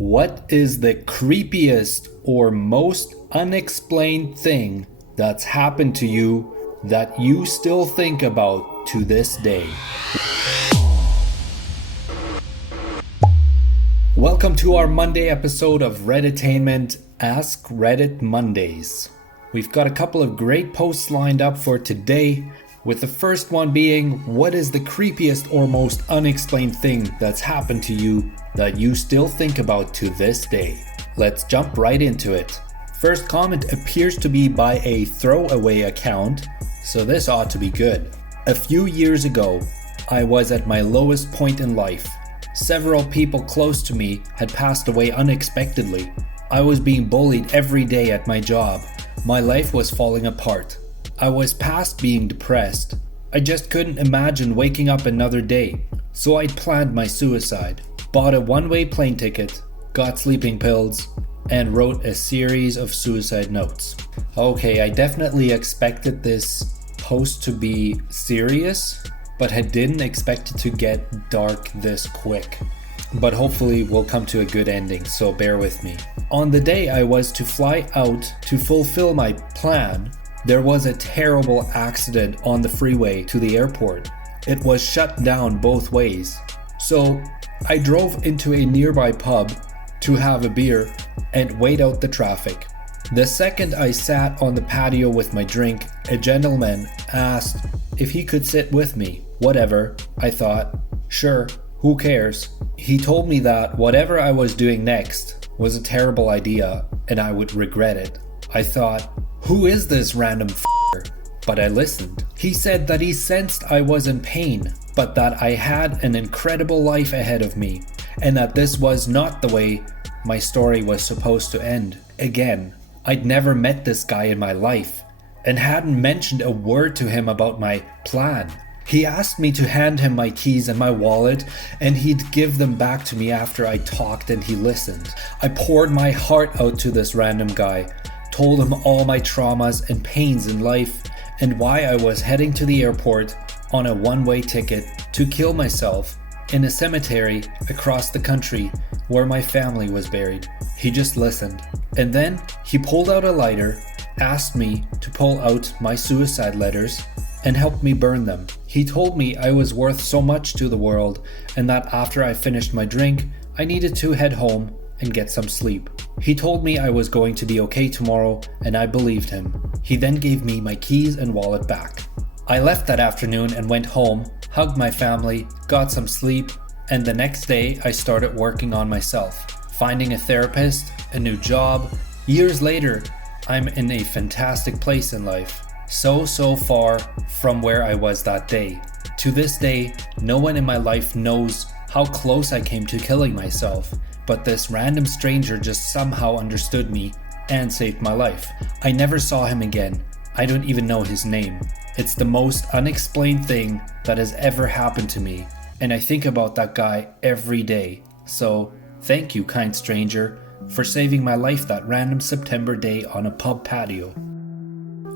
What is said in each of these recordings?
What is the creepiest or most unexplained thing that's happened to you that you still think about to this day? Welcome to our Monday episode of Redditainment Ask Reddit Mondays. We've got a couple of great posts lined up for today, with the first one being, what is the creepiest or most unexplained thing that's happened to you that you still think about to this day? Let's jump right into it. First comment appears to be by a throwaway account, so this ought to be good. A few years ago, I was at my lowest point in life. Several people close to me had passed away unexpectedly. I was being bullied every day at my job. My life was falling apart. I was past being depressed. I just couldn't imagine waking up another day, so I planned my suicide. Bought a one-way plane ticket, got sleeping pills, and wrote a series of suicide notes. Okay, I definitely expected this post to be serious, but I didn't expect it to get dark this quick. But hopefully we'll come to a good ending, so bear with me. On the day I was to fly out to fulfill my plan, there was a terrible accident on the freeway to the airport. It was shut down both ways. So I drove into a nearby pub to have a beer and wait out the traffic. The second I sat on the patio with my drink, a gentleman asked if he could sit with me. Whatever, I thought. Sure, who cares? He told me that whatever I was doing next was a terrible idea and I would regret it. I thought, who is this random f***er? But I listened. He said that he sensed I was in pain, but that I had an incredible life ahead of me, and that this was not the way my story was supposed to end. Again, I'd never met this guy in my life, and hadn't mentioned a word to him about my plan. He asked me to hand him my keys and my wallet, and he'd give them back to me after I talked and he listened. I poured my heart out to this random guy, told him all my traumas and pains in life, and why I was heading to the airport on a one-way ticket to kill myself in a cemetery across the country where my family was buried. He just listened. And then he pulled out a lighter, asked me to pull out my suicide letters, and helped me burn them. He told me I was worth so much to the world, and that after I finished my drink, I needed to head home and get some sleep. He told me I was going to be okay tomorrow, and I believed him. He then gave me my keys and wallet back. I left that afternoon and went home, hugged my family, got some sleep, and the next day I started working on myself, finding a therapist, a new job. Years later, I'm in a fantastic place in life. So far from where I was that day. To this day, no one in my life knows how close I came to killing myself, but this random stranger just somehow understood me and saved my life. I never saw him again. I don't even know his name. It's the most unexplained thing that has ever happened to me, and I think about that guy every day. So, thank you, kind stranger, for saving my life that random September day on a pub patio.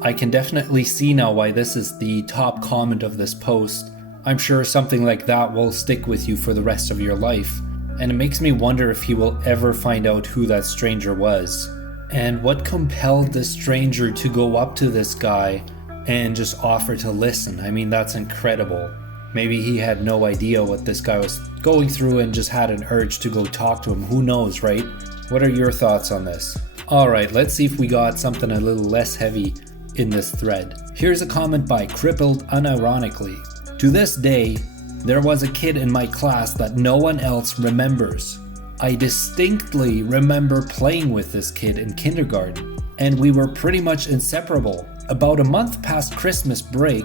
I can definitely see now why this is the top comment of this post. I'm sure something like that will stick with you for the rest of your life, and it makes me wonder if he will ever find out who that stranger was. And what compelled this stranger to go up to this guy and just offer to listen? I mean, that's incredible. Maybe he had no idea what this guy was going through and just had an urge to go talk to him. Who knows, right? What are your thoughts on this? Alright, let's see if we got something a little less heavy in this thread. Here's a comment by Crippled Unironically. To this day, there was a kid in my class that no one else remembers. I distinctly remember playing with this kid in kindergarten, and we were pretty much inseparable. About a month past Christmas break,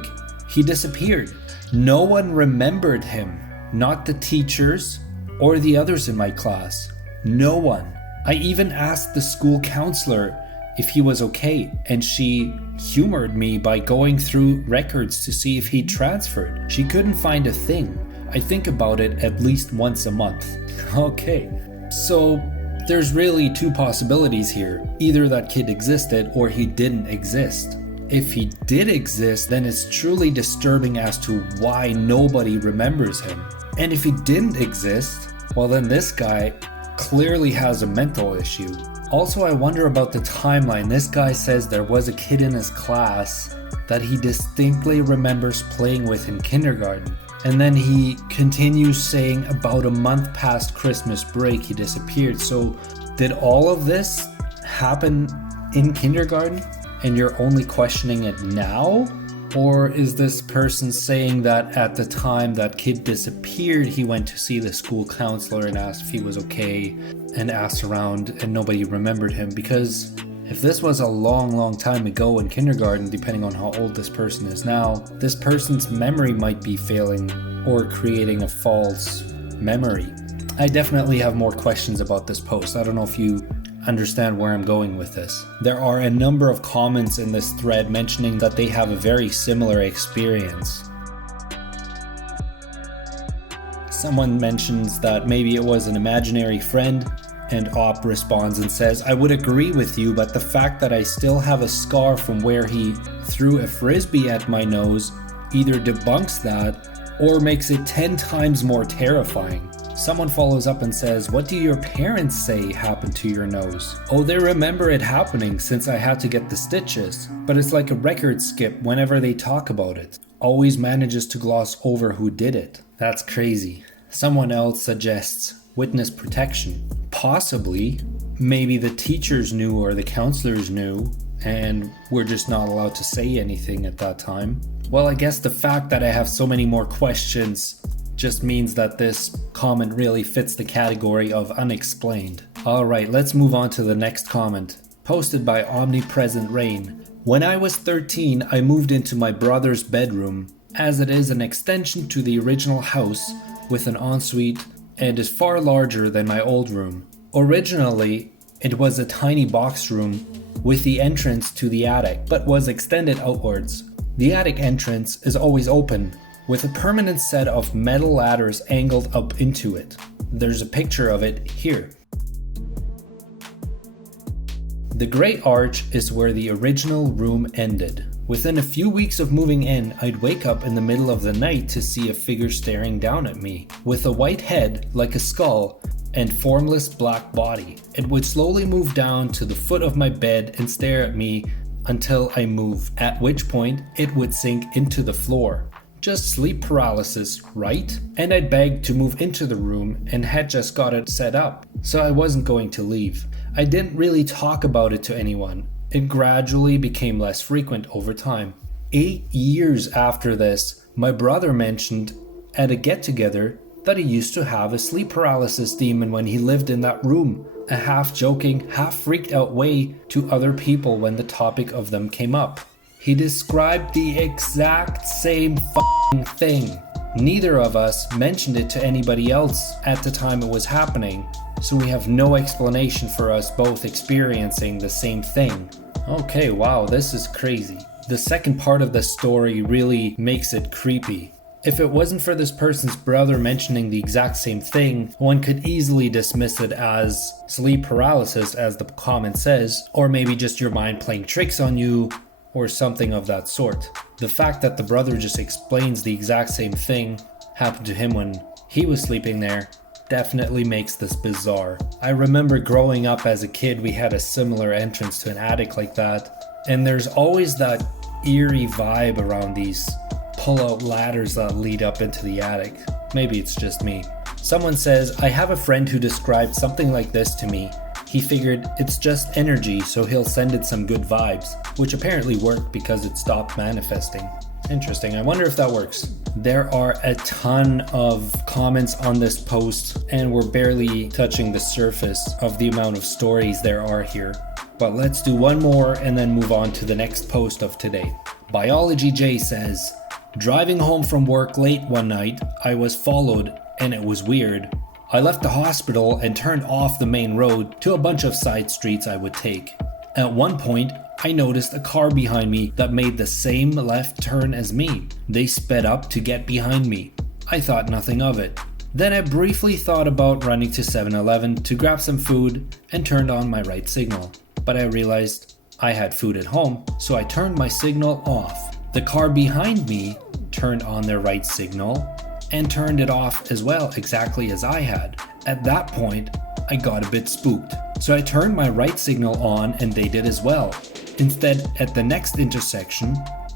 he disappeared. No one remembered him, not the teachers or the others in my class. No one. I even asked the school counselor if he was okay, and she humored me by going through records to see if he transferred. She couldn't find a thing. I think about it at least once a month. Okay, so there's really two possibilities here. Either that kid existed or he didn't exist. If he did exist, then it's truly disturbing as to why nobody remembers him. And if he didn't exist, well then this guy clearly has a mental issue. Also, I wonder about the timeline. This guy says there was a kid in his class that he distinctly remembers playing with in kindergarten. And then he continues saying about a month past Christmas break he disappeared. So did all of this happen in kindergarten and you're only questioning it now? Or is this person saying that at the time that kid disappeared, he went to see the school counselor and asked if he was okay and asked around and nobody remembered him? Because if this was a long time ago in kindergarten, depending on how old this person is now, this person's memory might be failing or creating a false memory. I definitely have more questions about this post. I don't know if you understand where I'm going with this. There are a number of comments in this thread mentioning that they have a very similar experience. Someone mentions that maybe it was an imaginary friend, and Op responds and says, I would agree with you, but the fact that I still have a scar from where he threw a frisbee at my nose either debunks that or makes it 10 times more terrifying. Someone follows up and says, what do your parents say happened to your nose? Oh, they remember it happening since I had to get the stitches, but it's like a record skip whenever they talk about it. Always manages to gloss over who did it. That's crazy. Someone else suggests witness protection. Possibly, maybe the teachers knew or the counselors knew and we're just not allowed to say anything at that time. Well, I guess the fact that I have so many more questions just means that this comment really fits the category of unexplained. Alright, let's move on to the next comment. Posted by Omnipresent Rain. When I was 13, I moved into my brother's bedroom, as it is an extension to the original house with an ensuite and is far larger than my old room. Originally, it was a tiny box room with the entrance to the attic, but was extended outwards. The attic entrance is always open, with a permanent set of metal ladders angled up into it. There's a picture of it here. The Great Arch is where the original room ended. Within a few weeks of moving in, I'd wake up in the middle of the night to see a figure staring down at me, with a white head like a skull and formless black body. It would slowly move down to the foot of my bed and stare at me until I moved, at which point it would sink into the floor. Just sleep paralysis, right? And I'd begged to move into the room and had just got it set up, so I wasn't going to leave. I didn't really talk about it to anyone. It gradually became less frequent over time. 8 years after this, my brother mentioned at a get-together that he used to have a sleep paralysis demon when he lived in that room, a half-joking, half-freaked-out way to other people when the topic of them came up. He described the exact same f***ing thing. Neither of us mentioned it to anybody else at the time it was happening, so we have no explanation for us both experiencing the same thing. Okay, wow, this is crazy. The second part of the story really makes it creepy. If it wasn't for this person's brother mentioning the exact same thing, one could easily dismiss it as sleep paralysis, as the comment says, or maybe just your mind playing tricks on you, or something of that sort. The fact that the brother just explains the exact same thing happened to him when he was sleeping there definitely makes this bizarre. I remember growing up as a kid, we had a similar entrance to an attic like that, and there's always that eerie vibe around these pull-out ladders that lead up into the attic. Maybe it's just me. Someone says, I have a friend who described something like this to me. He figured it's just energy, so he'll send it some good vibes, which apparently worked because it stopped manifesting. Interesting, I wonder if that works. There are a ton of comments on this post, and we're barely touching the surface of the amount of stories there are here. But let's do one more and then move on to the next post of today. Biology J says, driving home from work late one night, I was followed, and it was weird. I left the hospital and turned off the main road to a bunch of side streets I would take. At one point, I noticed a car behind me that made the same left turn as me. They sped up to get behind me. I thought nothing of it. Then I briefly thought about running to 7-Eleven to grab some food and turned on my right signal. But I realized I had food at home, so I turned my signal off. The car behind me turned on their right signal, and turned it off as well, exactly as I had. At that point, I got a bit spooked. So I turned my right signal on and they did as well. Instead, at the next intersection,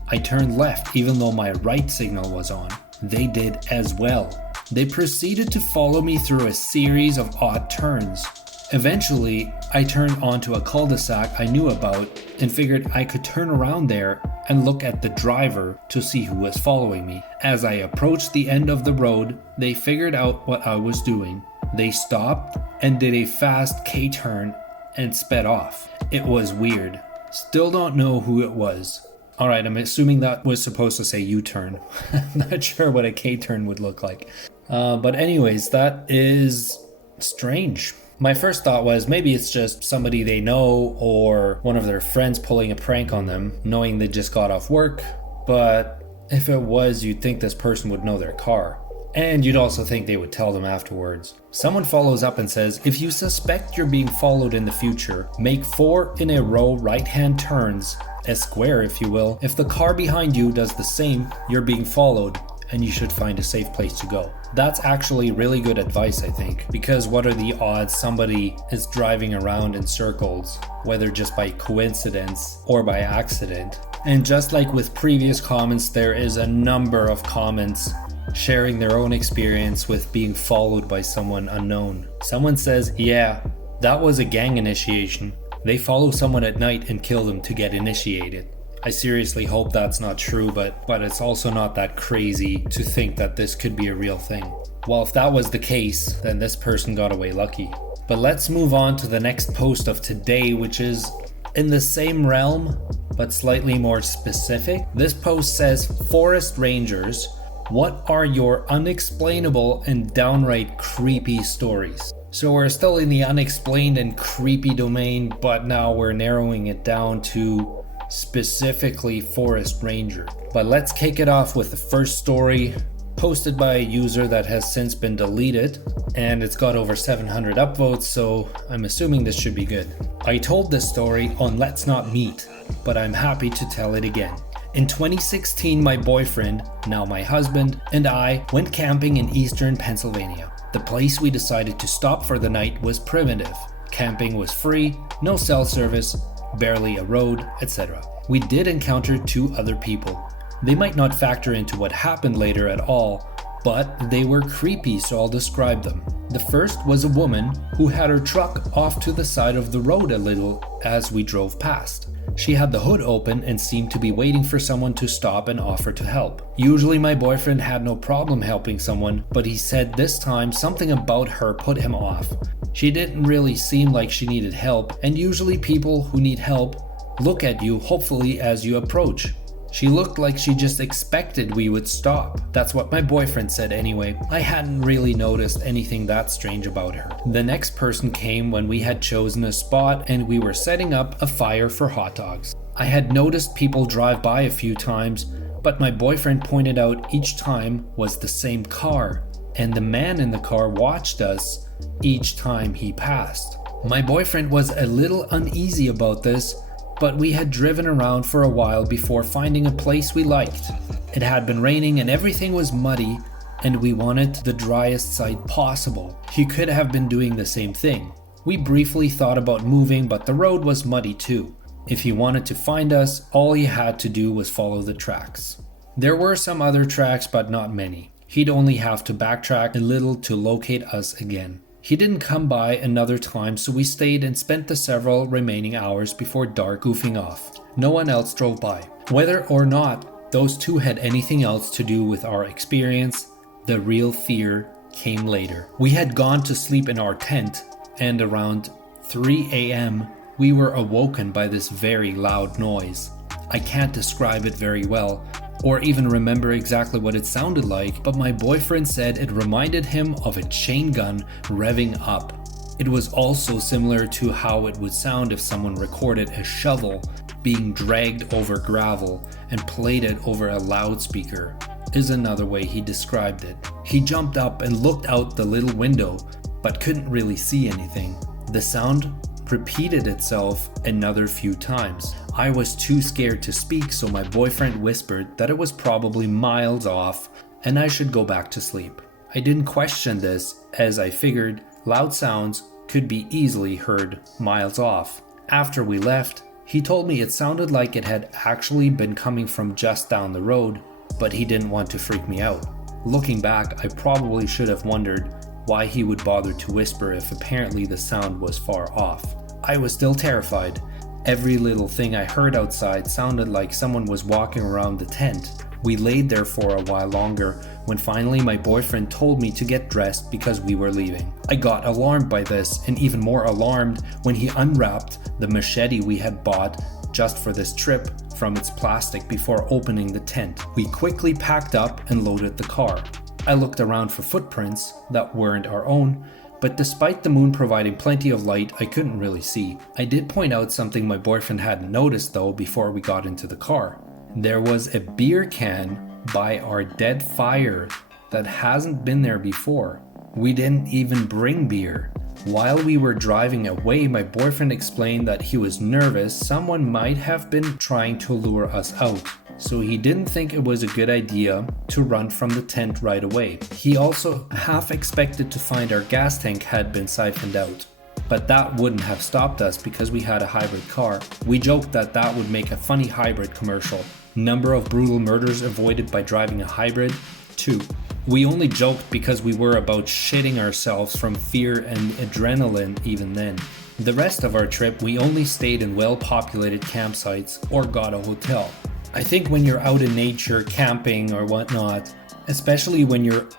I turned left even though my right signal was on. They did as well. They proceeded to follow me through a series of odd turns. Eventually, I turned onto a cul-de-sac I knew about and figured I could turn around there and look at the driver to see who was following me. As I approached the end of the road, they figured out what I was doing. They stopped and did a fast K-turn and sped off. It was weird. Still don't know who it was. Alright, I'm assuming that was supposed to say U-turn. I'm not sure what a K-turn would look like. But anyways, that is strange. My first thought was maybe it's just somebody they know or one of their friends pulling a prank on them, knowing they just got off work. But if it was, you'd think this person would know their car. And you'd also think they would tell them afterwards. Someone follows up and says, if you suspect you're being followed in the future, make 4 in a row right-hand turns, a square if you will. If the car behind you does the same, you're being followed and you should find a safe place to go. That's actually really good advice, I think, because what are the odds somebody is driving around in circles, whether just by coincidence or by accident? And just like with previous comments, there is a number of comments sharing their own experience with being followed by someone unknown. Someone says, yeah, that was a gang initiation. They follow someone at night and kill them to get initiated. I seriously hope that's not true, but it's also not that crazy to think that this could be a real thing. Well, if that was the case, then this person got away lucky. But let's move on to the next post of today, which is in the same realm, but slightly more specific. This post says, Forest Rangers, what are your unexplainable and downright creepy stories? So we're still in the unexplained and creepy domain, but now we're narrowing it down to specifically Forest Ranger. But let's kick it off with the first story posted by a user that has since been deleted, and it's got over 700 upvotes, so I'm assuming this should be good. I told this story on Let's Not Meet, but I'm happy to tell it again. In 2016, my boyfriend, now my husband, and I went camping in eastern Pennsylvania. The place we decided to stop for the night was primitive. Camping was free, no cell service, barely a road, etc. We did encounter 2 other people. They might not factor into what happened later at all, but they were creepy, so I'll describe them. The first was a woman who had her truck off to the side of the road a little as we drove past. She had the hood open and seemed to be waiting for someone to stop and offer to help. Usually my boyfriend had no problem helping someone, but he said this time something about her put him off. She didn't really seem like she needed help, and usually people who need help look at you hopefully as you approach. She looked like she just expected we would stop. That's what my boyfriend said anyway. I hadn't really noticed anything that strange about her. The next person came when we had chosen a spot and we were setting up a fire for hot dogs. I had noticed people drive by a few times, but my boyfriend pointed out each time was the same car, and the man in the car watched us each time he passed. My boyfriend was a little uneasy about this, but we had driven around for a while before finding a place we liked. It had been raining and everything was muddy, and we wanted the driest site possible. He could have been doing the same thing. We briefly thought about moving, but the road was muddy too. If he wanted to find us, all he had to do was follow the tracks. There were some other tracks, but not many. He'd only have to backtrack a little to locate us again. He didn't come by another time, so we stayed and spent the several remaining hours before dark goofing off. No one else drove by. Whether or not those 2 had anything else to do with our experience, the real fear came later. We had gone to sleep in our tent, and around 3 a.m. we were awoken by this very loud noise. I can't describe it very well, or even remember exactly what it sounded like, but my boyfriend said it reminded him of a chain gun revving up. It was also similar to how it would sound if someone recorded a shovel being dragged over gravel and played it over a loudspeaker, is another way he described it. He jumped up and looked out the little window, but couldn't really see anything. The sound repeated itself another few times. I was too scared to speak, so my boyfriend whispered that it was probably miles off and I should go back to sleep. I didn't question this, as I figured loud sounds could be easily heard miles off. After we left, he told me it sounded like it had actually been coming from just down the road, but he didn't want to freak me out. Looking back, I probably should have wondered why he would bother to whisper if apparently the sound was far off. I was still terrified. Every little thing I heard outside sounded like someone was walking around the tent. We laid there for a while longer when finally my boyfriend told me to get dressed because we were leaving. I got alarmed by this, and even more alarmed when he unwrapped the machete we had bought just for this trip from its plastic before opening the tent. We quickly packed up and loaded the car. I looked around for footprints that weren't our own, but despite the moon providing plenty of light, I couldn't really see. I did point out something my boyfriend hadn't noticed though before we got into the car. There was a beer can by our dead fire that hasn't been there before. We didn't even bring beer. While we were driving away, my boyfriend explained that he was nervous someone might have been trying to lure us out, so he didn't think it was a good idea to run from the tent right away. He also half expected to find our gas tank had been siphoned out, but that wouldn't have stopped us because we had a hybrid car. We joked that that would make a funny hybrid commercial. Number of brutal murders avoided by driving a hybrid? 2. We only joked because we were about shitting ourselves from fear and adrenaline even then. The rest of our trip, we only stayed in well-populated campsites or got a hotel. I think when you're out in nature, camping or whatnot, especially when you're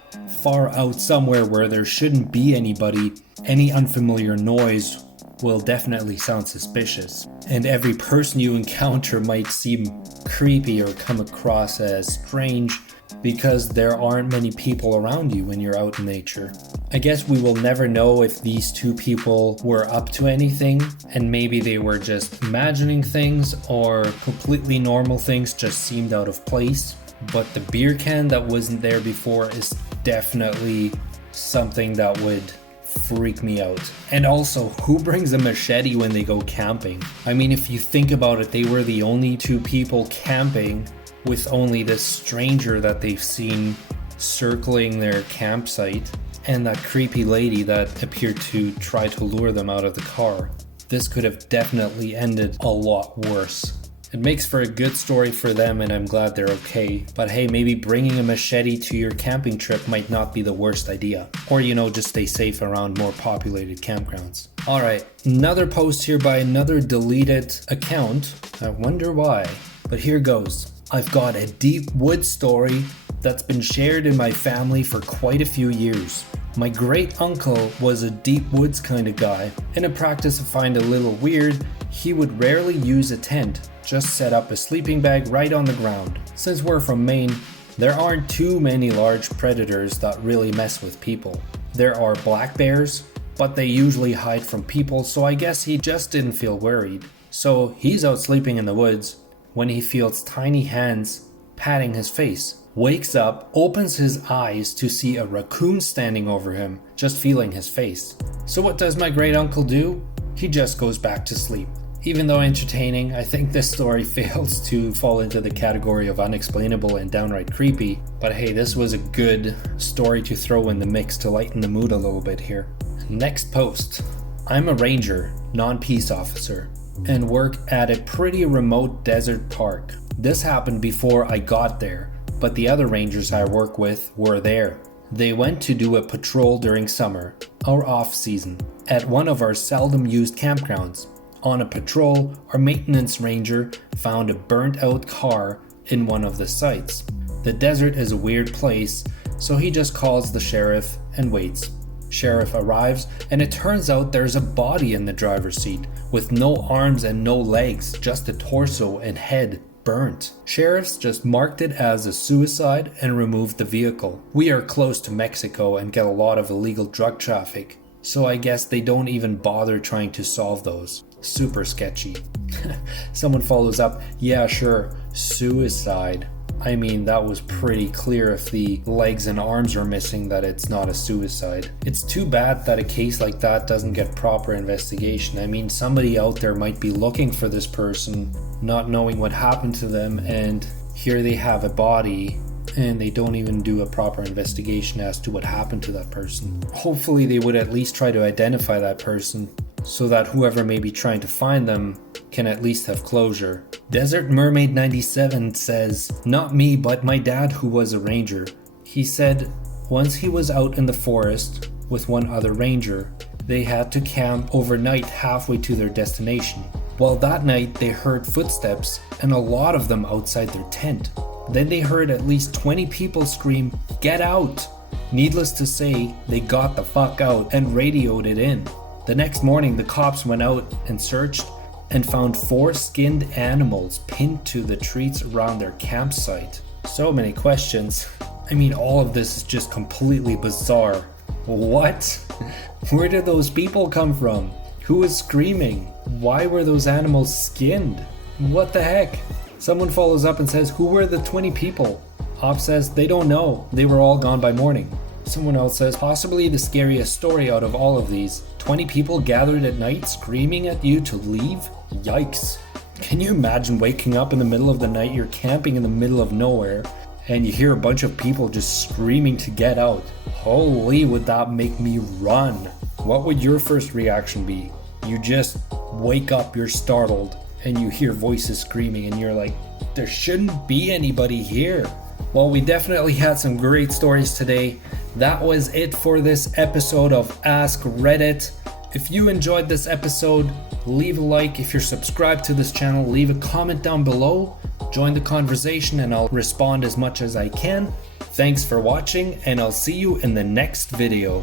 far out somewhere where there shouldn't be anybody, any unfamiliar noise will definitely sound suspicious. And every person you encounter might seem creepy or come across as strange because there aren't many people around you when you're out in nature. I guess we will never know if these two people were up to anything and maybe they were just imagining things or completely normal things just seemed out of place. But the beer can that wasn't there before is definitely something that would freak me out. And also, who brings a machete when they go camping? I mean, if you think about it, they were the only two people camping with only this stranger that they've seen circling their campsite and that creepy lady that appeared to try to lure them out of the car. This could have definitely ended a lot worse. It makes for a good story for them and I'm glad they're okay. But hey, maybe bringing a machete to your camping trip might not be the worst idea. Or just stay safe around more populated campgrounds. Alright, another post here by another deleted account. I wonder why, but here goes. I've got a deep woods story that's been shared in my family for quite a few years. My great uncle was a deep woods kind of guy. In a practice I find a little weird, he would rarely use a tent, just set up a sleeping bag right on the ground. Since we're from Maine, there aren't too many large predators that really mess with people. There are black bears, but they usually hide from people, so I guess he just didn't feel worried. So he's out sleeping in the woods when he feels tiny hands patting his face. Wakes up, opens his eyes to see a raccoon standing over him, just feeling his face. So what does my great uncle do? He just goes back to sleep. Even though entertaining, I think this story fails to fall into the category of unexplainable and downright creepy. But hey, this was a good story to throw in the mix to lighten the mood a little bit here. Next post. I'm a ranger, non-peace officer, and work at a pretty remote desert park. This happened before I got there, but the other rangers I work with were there. They went to do a patrol during summer, our off season, at one of our seldom used campgrounds. On a patrol, our maintenance ranger found a burnt out car in one of the sites. The desert is a weird place, so he just calls the sheriff and waits. Sheriff arrives and it turns out there's a body in the driver's seat with no arms and no legs, just a torso and head burnt. Sheriffs just marked it as a suicide and removed the vehicle. We are close to Mexico and get a lot of illegal drug traffic, so I guess they don't even bother trying to solve those. Super sketchy. Someone follows up, yeah sure, suicide. I mean, that was pretty clear if the legs and arms are missing that it's not a suicide. It's too bad that a case like that doesn't get proper investigation. I mean, somebody out there might be looking for this person, not knowing what happened to them, and here they have a body and they don't even do a proper investigation as to what happened to that person. Hopefully they would at least try to identify that person so that whoever may be trying to find them can at least have closure. Desert Mermaid 97 says, "Not me, but my dad who was a ranger. He said once he was out in the forest with one other ranger, they had to camp overnight halfway to their destination. Well, that night they heard footsteps and a lot of them outside their tent. Then they heard at least 20 people scream, 'Get out!' Needless to say, they got the fuck out and radioed it in. The next morning the cops went out and searched and found 4 skinned animals pinned to the trees around their campsite." So many questions. I mean, all of this is just completely bizarre. What? Where did those people come from? Who was screaming? Why were those animals skinned? What the heck? Someone follows up and says, "Who were the 20 people?" Op says, "They don't know. They were all gone by morning." Someone else says, "Possibly the scariest story out of all of these. 20 people gathered at night screaming at you to leave? Yikes." Can you imagine waking up in the middle of the night, you're camping in the middle of nowhere, and you hear a bunch of people just screaming to get out? Holy, would that make me run? What would your first reaction be? You just wake up, you're startled, and you hear voices screaming, and you're like, there shouldn't be anybody here. Well, we definitely had some great stories today. That was it for this episode of Ask Reddit. If you enjoyed this episode, leave a like. If you're subscribed to this channel, leave a comment down below. Join the conversation and I'll respond as much as I can. Thanks for watching, and I'll see you in the next video.